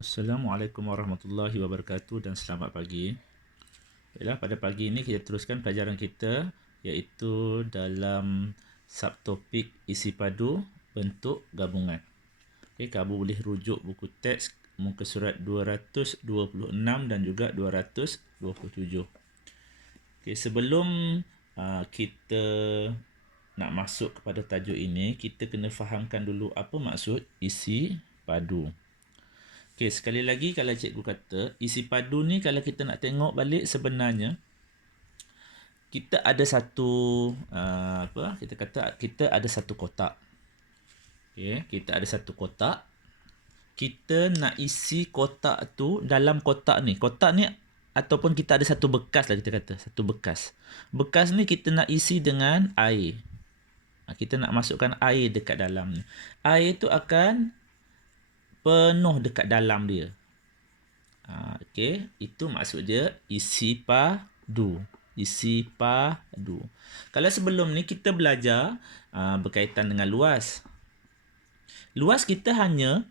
Assalamualaikum warahmatullahi wabarakatuh dan selamat pagi. Baiklah, pada pagi ini kita teruskan pelajaran kita iaitu dalam subtopik isi padu bentuk gabungan. Okey, kamu boleh rujuk buku teks muka surat 226 dan juga 227. Okey, sebelum kita nak masuk kepada tajuk ini, kita kena fahamkan dulu apa maksud isi padu. Okey, sekali lagi kalau cikgu kata, isi padu ni kalau kita nak tengok balik sebenarnya kita ada satu kita kata kita ada satu kotak. Okey, kita ada satu kotak. Kita nak isi kotak tu dalam kotak ni. Kotak ni ataupun kita ada satu bekas lah kita kata, satu bekas. Bekas ni kita nak isi dengan air. Kita nak masukkan air dekat dalam ni. Air tu akan penuh dekat dalam dia. Okey, itu maksud dia isi padu. Isi padu. Kalau sebelum ni kita belajar berkaitan dengan luas. Luas kita hanya,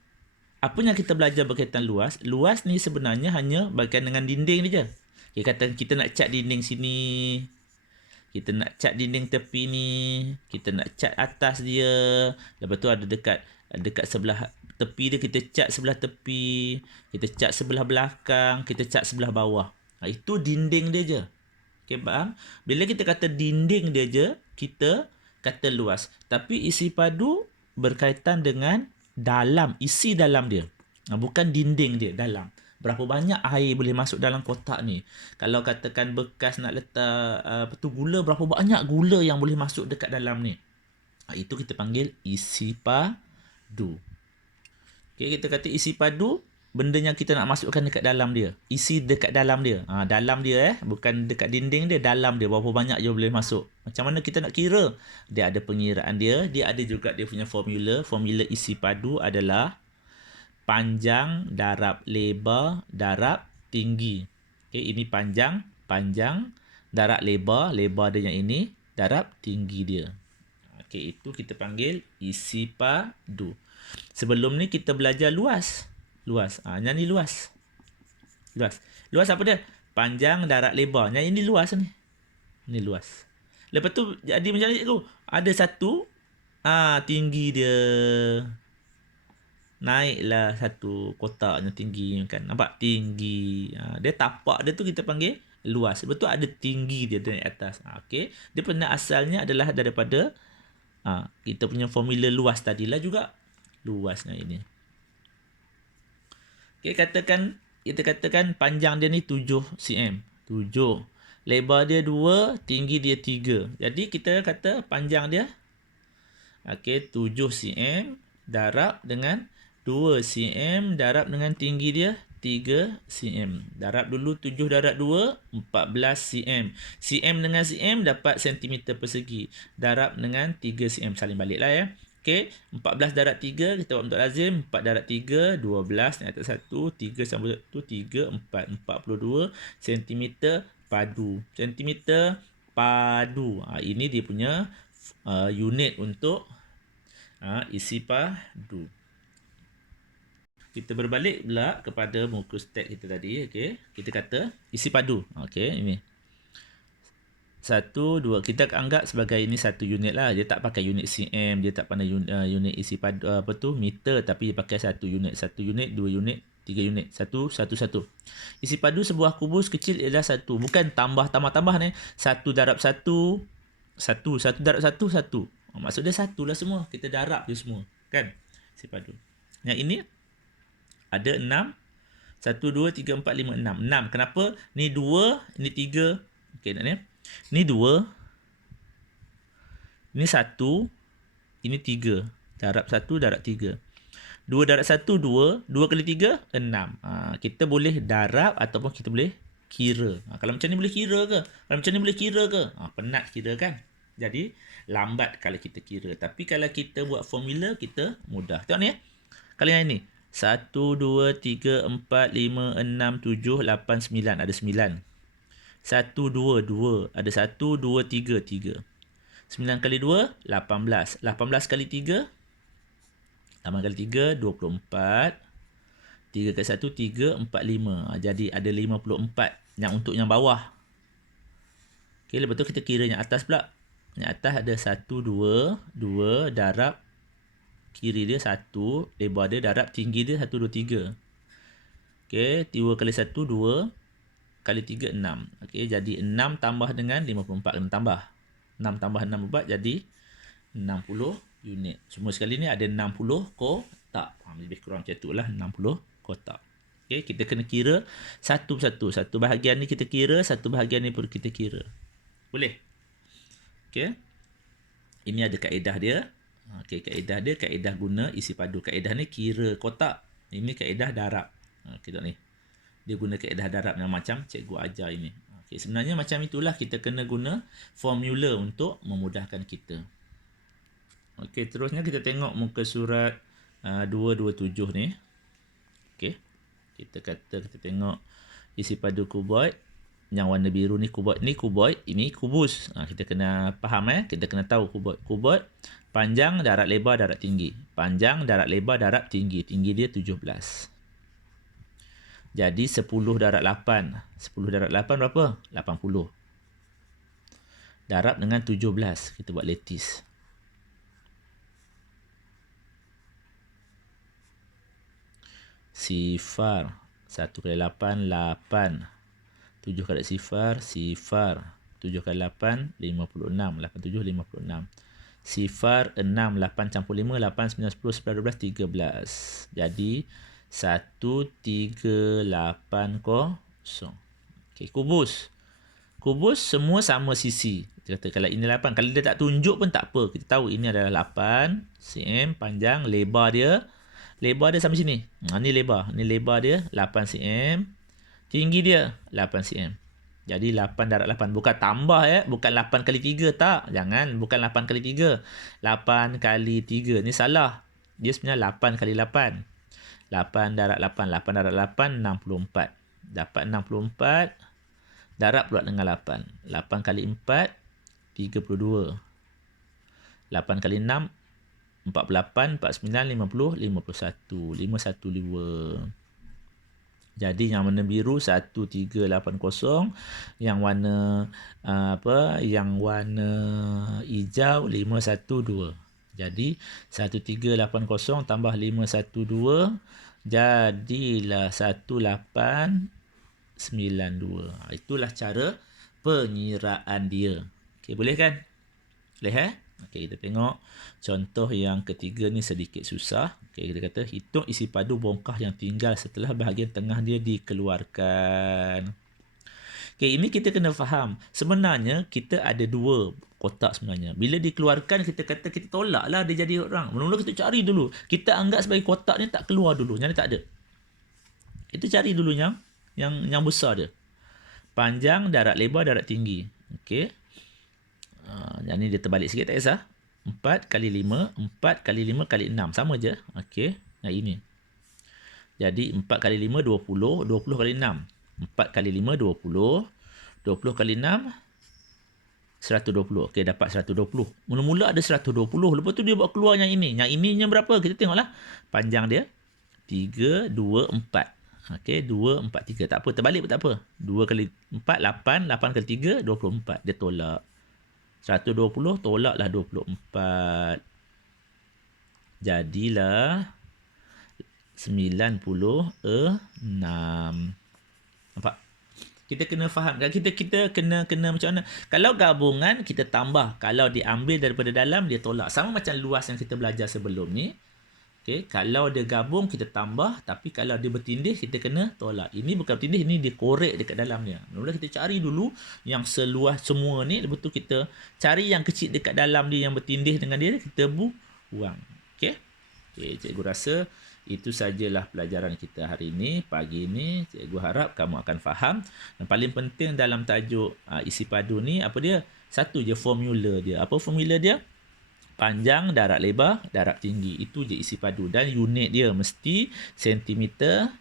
apa yang kita belajar berkaitan luas, luas ni sebenarnya hanya berkaitan dengan dinding ni je. Okay, kata kita nak cat dinding sini, kita nak cat dinding tepi ni, kita nak cat atas dia, lepas tu ada dekat sebelah tepi dia kita cat sebelah tepi, kita cat sebelah belakang, kita cat sebelah bawah. Itu dinding dia je. Okey, faham? Bila kita kata dinding dia je, kita kata luas. Tapi isi padu berkaitan dengan dalam, isi dalam dia. Bukan dinding dia, dalam. Berapa banyak air boleh masuk dalam kotak ni. Kalau katakan bekas nak letak gula, berapa banyak gula yang boleh masuk dekat dalam ni. Itu kita panggil isi padu. Okay, kita kata isi padu, benda yang kita nak masukkan dekat dalam dia. Isi dekat dalam dia. Dalam dia bukan dekat dinding dia, dalam dia. Berapa banyak je boleh masuk. Macam mana kita nak kira? Dia ada pengiraan dia. Dia ada juga dia punya formula. Formula isi padu adalah panjang darab lebar darab tinggi. Okay, ini panjang darab lebar dia yang ini, darab tinggi dia. Okay, itu kita panggil isi padu. Sebelum ni kita belajar luas. Yang ni luas. Luas apa dia? Panjang darab lebar. Yang ini luas ni. Ni luas. Lepas tu jadi macam mana cikgu? Ada satu tinggi dia. Naiklah satu kotaknya tinggi kan. Nampak tinggi. Dia tapak dia tu kita panggil luas. Lepas tu ada tinggi dia dari atas. Okey. Dia pernah asalnya adalah daripada kita punya formula luas tadilah juga. Luasnya ini. Okey, kita katakan panjang dia ni 7 cm. 7. Lebar dia 2, tinggi dia 3. Jadi kita kata panjang dia 7 cm darab dengan 2 cm darab dengan tinggi dia 3 cm. Darab dulu 7 darab 2, 14 cm. Cm dengan cm dapat cm persegi. Darab dengan 3 cm. Salin baliklah ya. Okey, 14 darab 3, kita buat bentuk lazim. 4 darab 3, 12. Naik atas 1, 3 sambung 1, 3, 4. 42 cm padu. Centimeter padu. Ini dia punya unit untuk isi padu. Kita berbalik pula kepada muka stat kita tadi. Okey, kita kata isi padu. Okey, ini. 1, 2. Kita anggap sebagai ini satu unit lah. Dia tak pakai unit cm, dia tak pandai unit isi padu meter, tapi dia pakai satu unit. 1 unit, 2 unit, 3 unit. 1, 1, 1. Isi padu sebuah kubus kecil ialah 1. Bukan tambah ni. 1 darab 1, 1 darab 1, 1. Maksud dia 1 lah semua. Kita darab je semua. Kan? Isi padu. Yang ini ada 6. 1, 2, 3, 4, 5, 6. 6. Kenapa? Ni 2, ni 3. Okey, nak ni. Ni 2. Ini 1. Ini 3. Darab 1, darab 3. 2 darab 1, 2. 2 kali 3, 6. Kita boleh darab ataupun kita boleh kira. Kalau macam ni boleh kira ke? Kalau macam ni boleh kira ke? Penat kira kan? Jadi, lambat kalau kita kira. Tapi kalau kita buat formula, kita mudah. Tengok ni ya. Kalau yang ini. 1, 2, 3, 4, 5, 6, 7, 8, 9. Ada 9. 1, 2, 2. Ada 1, 2, 3, 3. 9 kali 2, 18. 18 kali 3, 8 kali 3, 24. 3 kali 1, 3, 4, 5. Jadi ada 54 yang untuk yang bawah. Okey, lepas tu kita kira yang atas pula. Yang atas ada 1, 2, 2 darab kiri dia 1, lebar dia darab tinggi dia 1, 2, 3. Okey, 2 kali 1, 2 kali 3, 6. Okey, jadi 6 tambah dengan 54 kena tambah. 6 tambah 64 jadi 60 unit. Semua sekali ni ada 60 kotak. Lebih kurang macam tu lah, 60 kotak. Okey, kita kena kira satu persatu. Satu bahagian ni kita kira, satu bahagian ni pun kita kira. Boleh? Okey. Ini ada kaedah dia. Okey, kaedah dia, kaedah guna isi padu. Kaedah ni kira kotak. Ini kaedah darab. Okey, ni. Dia guna kaedah darab yang macam cikgu ajar ini. Okey, sebenarnya macam itulah kita kena guna formula untuk memudahkan kita. Okey, terusnya kita tengok muka surat 227 ni. Okey. Kita tengok isi padu kuboid. Yang warna biru ni kuboid, ini kubus. Kita kena faham kita kena tahu kuboid. Kuboid panjang, darab lebar, darab tinggi. Panjang, darab lebar, darab tinggi. Tinggi dia 17. Jadi 10 darab 8. 10 darab 8 berapa? 80. Darab dengan 17. Kita buat letis. Sifar. 1 kali 8, 8. 7 kali sifar, sifar. 7 kali 8, 56. 8, 7, 56. Sifar 6, 8 campur 5, 8, 9, 10, 11, 12, 13. Jadi 1380. Okey, kubus. Kubus semua sama sisi. Kita kata kalau ini 8, kalau dia tak tunjuk pun tak apa. Kita tahu ini adalah 8 cm panjang, lebar dia sampai sini. Ni lebar. Ni lebar dia 8 cm. Tinggi dia 8 cm. Jadi 8 darab 8. Bukan tambah bukan 8 kali 3 tak. Jangan, bukan 8 kali 3. 8 kali 3. Ni salah. Dia sebenarnya 8 kali 8. 8 darab 8. 8 darab 8, 64. Dapat 64. Darab pula dengan 8. 8 kali 4, 32. 8 kali 6, 48, 49, 50, 51. 512. Jadi yang warna biru 1380, yang warna yang warna hijau 512. Jadi 1380 tambah 512 jadilah 1892. Itulah cara pengiraan dia. Okey, boleh kan? Boleh Okey, kita tengok contoh yang ketiga ni sedikit susah. Okey, kita kata hitung isi padu bongkah yang tinggal setelah bahagian tengah dia dikeluarkan. Okey, ini kita kena faham. Sebenarnya kita ada dua kotak sebenarnya. Bila dikeluarkan kita kata kita tolaklah dia jadi orang. Mula-mula kita cari dulu. Kita anggap sebagai kotak ni tak keluar dulu. Yang ni tak ada. Kita cari dulu yang besar dia. Panjang, darab lebar, darab tinggi. Okey. Yang ni dia terbalik sikit, tak kisah. 4 kali 5, 4 kali 5 kali 6. Sama je. Okey. Yang ini. Jadi 4 kali 5, 20. 20 kali 6. 4 kali 5, 20. 20 kali 6, 120. Okey, dapat 120. Mula-mula ada 120. Lepas tu dia buat keluar yang ini. Yang ininya berapa? Kita tengoklah. Panjang dia 3, 2, 4. Okey, 2, 4, 3. Tak apa, terbalik pun tak apa. 2 kali 4, 8. 8 kali 3, 24. Dia tolak. 120 tolaklah 24. Jadilah 96. Nampak? Kita kena faham. Kita kena macam mana? Kalau gabungan kita tambah. Kalau diambil daripada dalam dia tolak. Sama macam luas yang kita belajar sebelum ni. Okay, kalau dia gabung kita tambah, tapi kalau dia bertindih kita kena tolak. Ini bukan bertindih, ini dia korek dekat dalamnya. Mula kita cari dulu yang seluas semua ni, lepas tu kita cari yang kecil dekat dalam dia yang bertindih dengan dia, kita buang. Okey. Okey, cikgu rasa itu sajalah pelajaran kita hari ini, pagi ini. Cikgu harap kamu akan faham. Yang paling penting dalam tajuk isi padu ni apa dia? Satu je formula dia. Apa formula dia? Panjang, darab lebar, darab tinggi. Itu je isi padu. Dan unit dia mesti sentimeter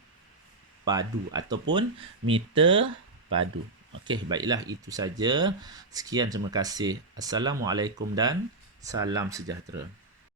padu ataupun meter padu. Okey, baiklah itu saja. Sekian, terima kasih. Assalamualaikum dan salam sejahtera.